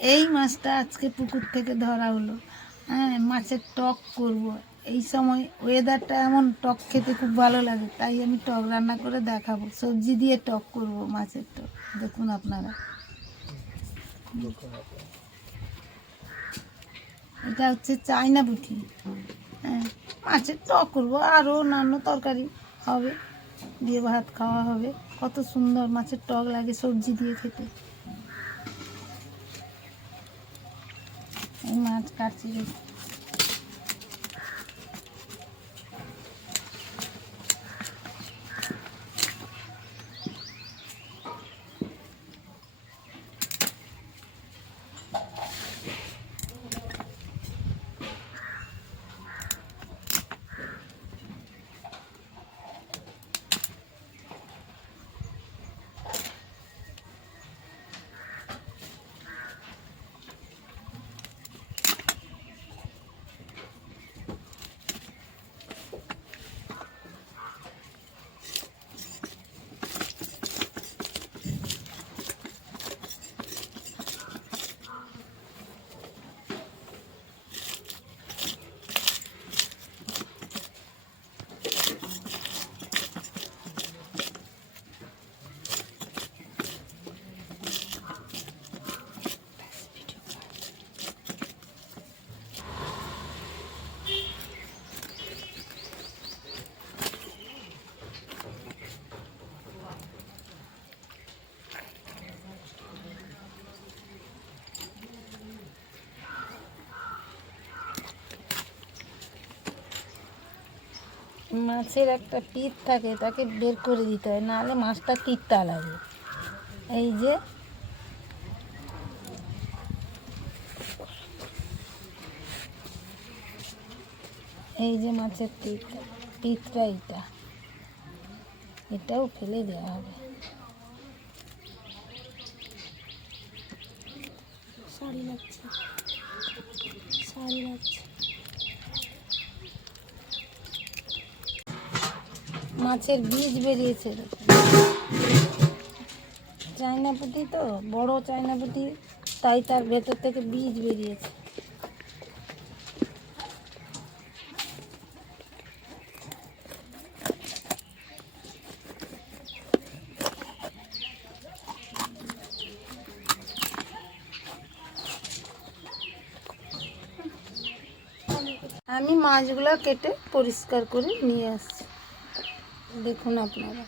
এই মাছটা আজকে পুকুর থেকে ধরা হলো। হ্যাঁ, মাছের টক করব। এই সময় ওয়েদারটা এমন, টক খেতে খুব ভালো লাগে, তাই আমি টক রান্না করে দেখাবো। সবজি দিয়ে টক করব, মাছের টক। দেখুন আপনারা, এটা হচ্ছে চায়না পুঁটি। হ্যাঁ, মাছের টক করবো, আরও অন্যান্য তরকারি হবে, দিয়ে ভাত খাওয়া হবে। কত সুন্দর মাছের টক লাগে সবজি দিয়ে খেতে। এই মাছ কাটছি। মাছের একটা পিঠ থাকে, তাকে বের করে দিতে হয়, নাহলে মাছটা তিতা লাগে। এই যে মাছের পিঠটা এটাও ফেলে দেওয়া হবে। শাড়ি লাগছে। মাছের বীজ বেরিয়েছে। চায়না পুঁটি তো, বড় চায়না পুঁটি, তাই তার ভেতর থেকে বীজ বেরিয়েছে। আমি মাছগুলো কেটে পরিষ্কার করে নিয়ে আসছি, দেখুন আপনারা।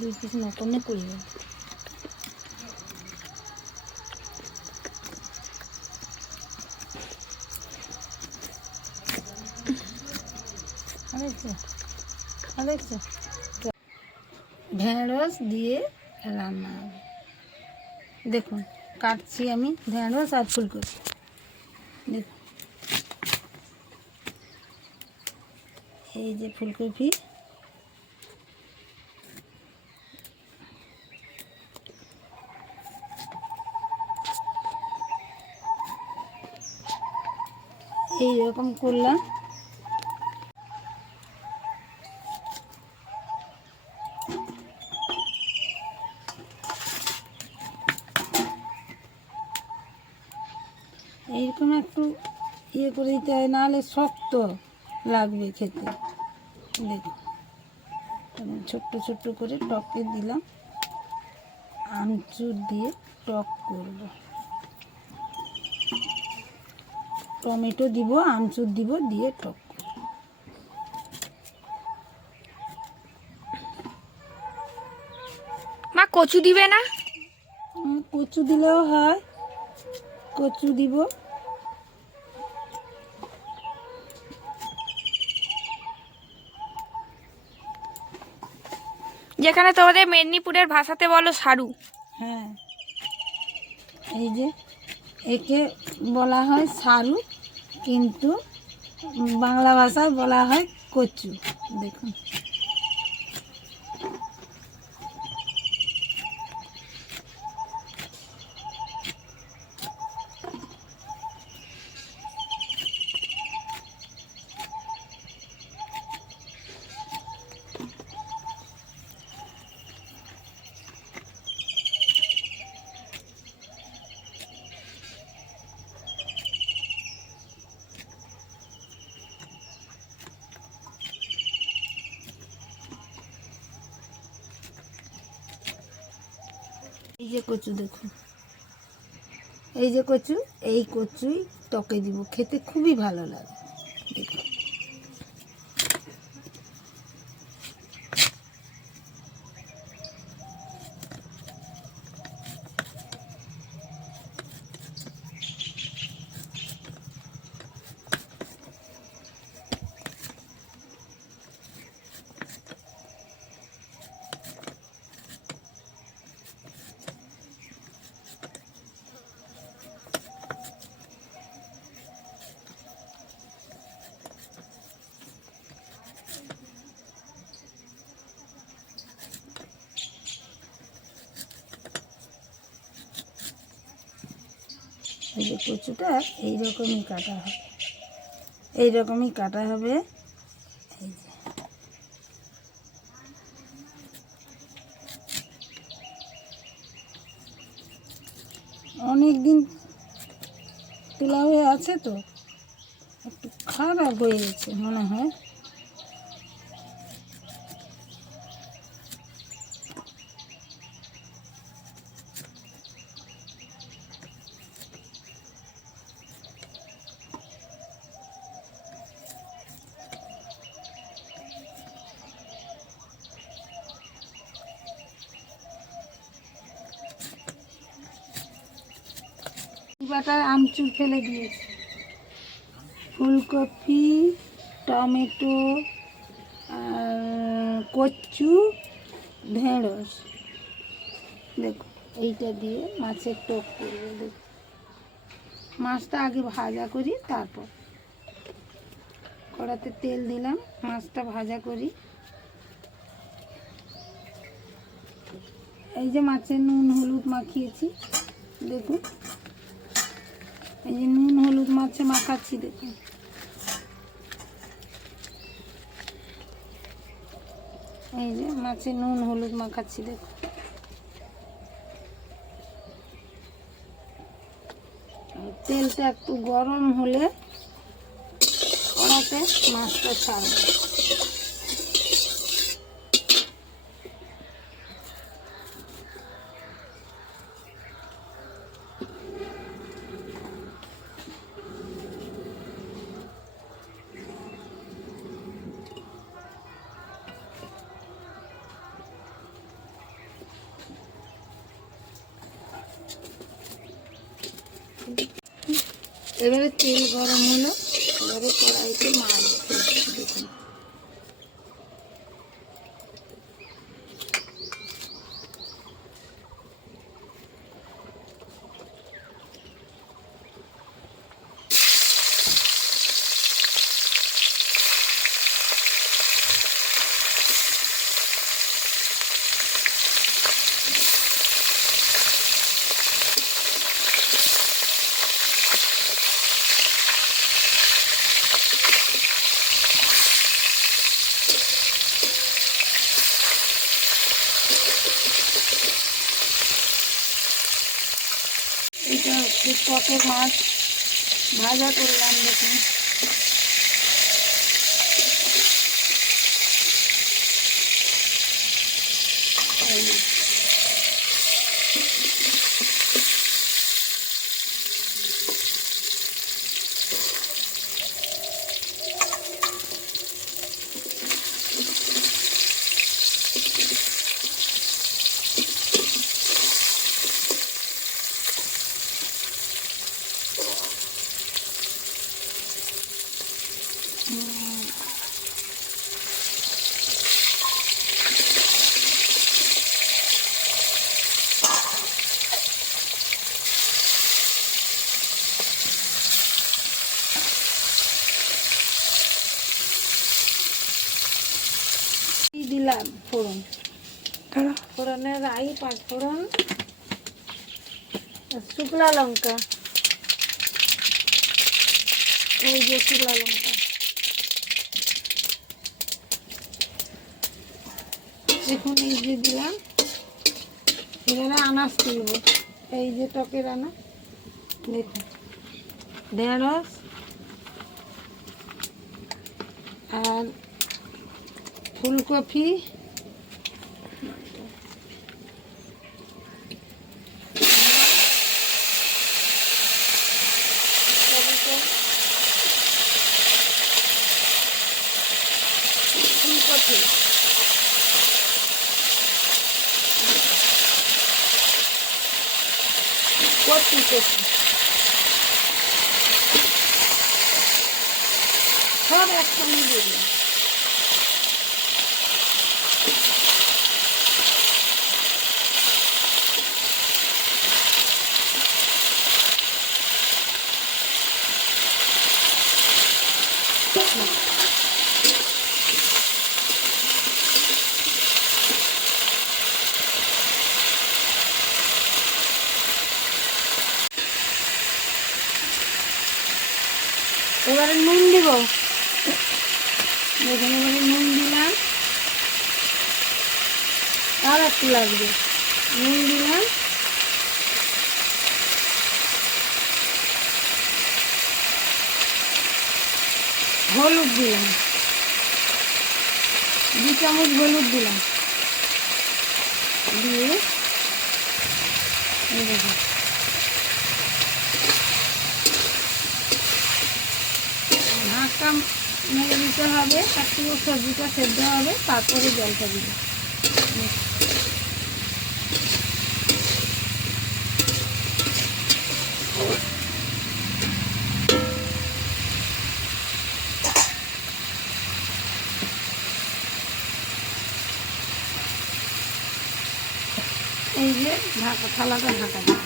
দুই পিস নকনে করবে। ঢেঁড়স দিয়ে রান্না হবে। দেখুন কাটছি আমি ঢেঁড়স আর ফুলকপি। দেখুন এই যে ফুলকপি, এইরকম করলাম। এইরকম একটু করে দিতে হয়, নাহলে শক্ত লাগবে খেতে। দেখুন ছোট্ট ছোট্ট করে টকে দিলাম, আমচুর দিয়ে টক করব। টমেটো দিব, আমচুর দিব, দিয়ে টক করব। মা কচু দিবে না? কচু দিলেও হয়, কচু দিব। যেখানে তোমাদের মেদিনীপুরের ভাষাতে বলো সারু। হ্যাঁ, এই যে একে বলা হয় সারু, কিন্তু বাংলা ভাষায় বলা হয় কচু। দেখুন, এই যে কচু দেখুন, এই যে কচু, এই কচুই টকে দিব, খেতে খুবই ভালো লাগে। দেখুন, এই যে কচুটা এইরকমই কাটা হবে, এইরকমই কাটা হবে। এই যে অনেক দিন তোলা হয়ে আছে তো, একটু খারাপ হয়ে গেছে মনে হয়। বাটার আমচুর ফেলে দিয়েছি, ফুলকপি, টমেটো, আর কচু, ঢেঁড়স। দেখুন, এইটা দিয়ে মাছের টক করবো। দেখুন, মাছটা আগে ভাজা করি, তারপর কড়াতে তেল দিলাম, মাছটা ভাজা করি। এই যে মাছে নুন হলুদ মাখিয়েছি, দেখুন, এই যে নুন হলুদ মাছে মাখাচ্ছি। দেখুন, এই যে মাছে নুন হলুদ মাখাচ্ছি। দেখুন, তেলটা একটু গরম হলে কড়াতে মাছটা ছাড়বো। এবারে তেল গরম হলো, এবারে কড়াইতে মাছ দিচ্ছি। দেখুন, এটা হচ্ছে টকের মাছ ভাজা করলাম। দেখুন, এই যে দিলাম ফোড়ন, দাঁড়া। ফোড়নে রাই, পাঁচ ফোড়ন, শুকনো লঙ্কা, এই যে শুকনো লঙ্কা, দেখুন এই যে দিলাম। এখানে আনাজ তুলব, এই যে টকের আনা, দেখুন ঢেঁড়স আর ফুলকপি, ফুলকপি, কচি কচি সব একসঙ্গে দিয়ে দিলাম। এবারে নুন দিব, দেখুন এবারে নুন দিলাম, আর একটু লাগবে, নুন দিলাম, হলুদ দিলাম, 2 চামচ হলুদ দিলাম, দিয়ে এই দেখুন ঢাকা মেরে দিতে হবে, একটু সবজিটা সেদ্ধ হবে, তারপরে জলটা দিব। এই যে ঢাকা, থালাটা ঢাকা দিই।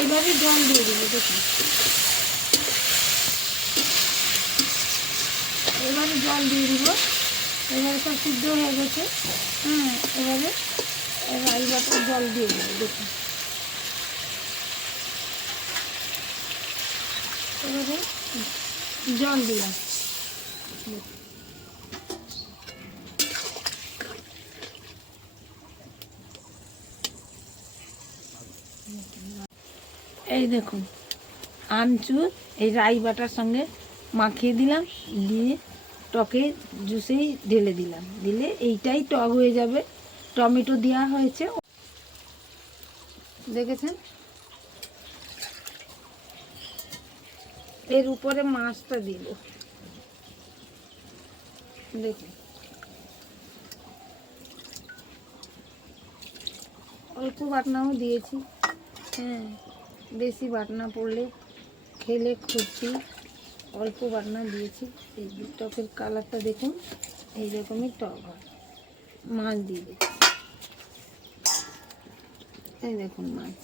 এইভাবে জল দিয়ে দিব, দেখুন এবারে জল দিয়ে দিব। এবারে সব সিদ্ধ হয়ে গেছে, হ্যাঁ এবারে রাই বাটার জল দিয়ে দিব, দেখুন এবারে জল দিলাম, এই দেখুন আমচুর এই রাই বাটার সঙ্গে মাখিয়ে দিলাম, দিয়ে টকে জুসেই ঢেলে দিলাম, দিলে এইটাই টক হয়ে যাবে। টমেটো দেওয়া হয়েছে, দেখেছেন। এর উপরে মাছটা দিল, দেখুন অল্প বাটনাও দিয়েছি, হ্যাঁ বেশি বাটনা পড়লে খেলে ক্ষতি, অল্প বাটনা দিয়েছি। এই টকের কালারটা দেখুন, এইরকমই টক হয়। মাছ দিয়ে দিই, এই দেখুন মাছ,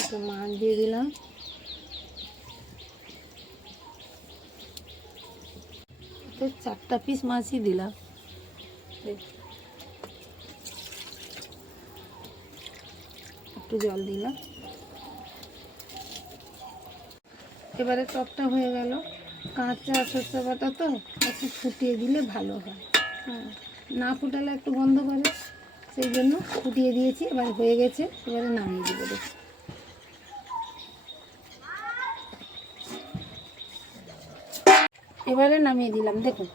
একটা মাছ দিয়ে দিলাম, তো 4টা পিস মাছই দিলাম, একটু জল দিলাম। এবারে টকটা হয়ে গেল, কাঁচা সরষে বাটা তো একটু ফুটিয়ে দিলে ভালো হয়, হ্যাঁ না ফুটালে একটু গন্ধ করে, সেই জন্য ফুটিয়ে দিয়েছি। এবার হয়ে গেছে, এবারে নামিয়ে দেবো, দেখুন এবারে নামিয়ে দিলাম, দেখুন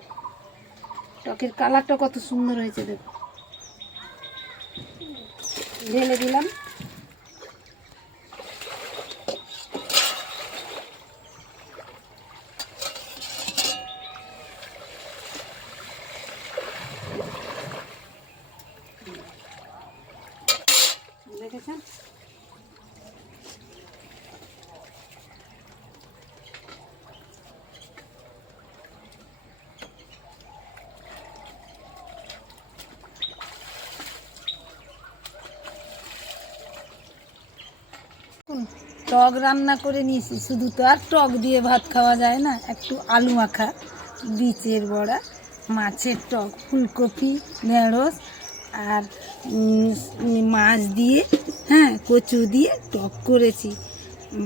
টকের কালারটা কত সুন্দর হয়েছে, দেখুন ঢেলে দিলাম। টক রান্না করে নিয়েছি। শুধু তো আর টক দিয়ে ভাত খাওয়া যায় না, একটু আলু মাখা, বিচের বড়া, মাছের টক, ফুলকপি, ঢেঁড়স আর মাছ দিয়ে, হ্যাঁ, কচু দিয়ে টক করেছি।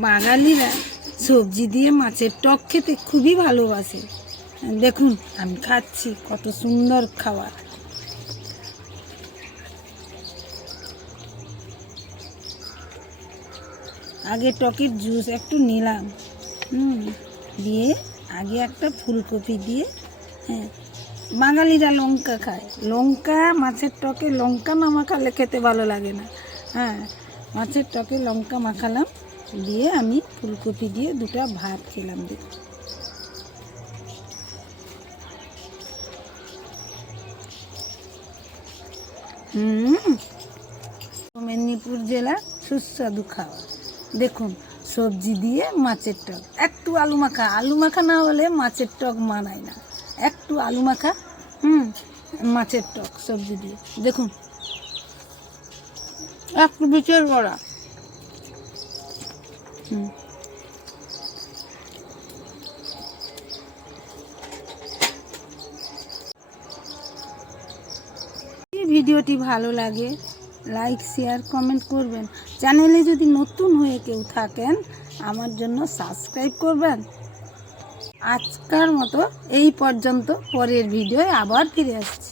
বাঙালিরা সবজি দিয়ে মাছের টক খেতে খুবই ভালোবাসে। দেখুন আমি খাচ্ছি, কত সুন্দর খাবার। আগে টকের জুস একটু নিলাম, দিয়ে আগে একটা ফুলকপি দিয়ে, হ্যাঁ, বাঙালিরা লঙ্কা খায়, লঙ্কা মাছের টকে লঙ্কা না মাখালে খেতে ভালো লাগে না। হ্যাঁ, মাছের টকে লঙ্কা মাখালাম, দিয়ে আমি ফুলকপি দিয়ে দুটো ভাত খেলাম। দেখুন মেদিনীপুর জেলার সুস্বাদু খাবার। দেখুন সবজি দিয়ে মাছের টক, একটু আলু মাখা, আলু মাখা না হলে মাছের টক মানায় না, একটু আলু মাখা, মাছের টক সবজি দিয়ে। দেখুন একটু বিচের বড়া, ভিডিওটি ভালো লাগে লাইক শেয়ার কমেন্ট করবেন। চ্যানেলে যদি নতুন হয়ে কেউ থাকেন আমার জন্য সাবস্ক্রাইব করবেন। আজকের মতো এই পর্যন্ত, পরের ভিডিওয় আবার ফিরে আসছি।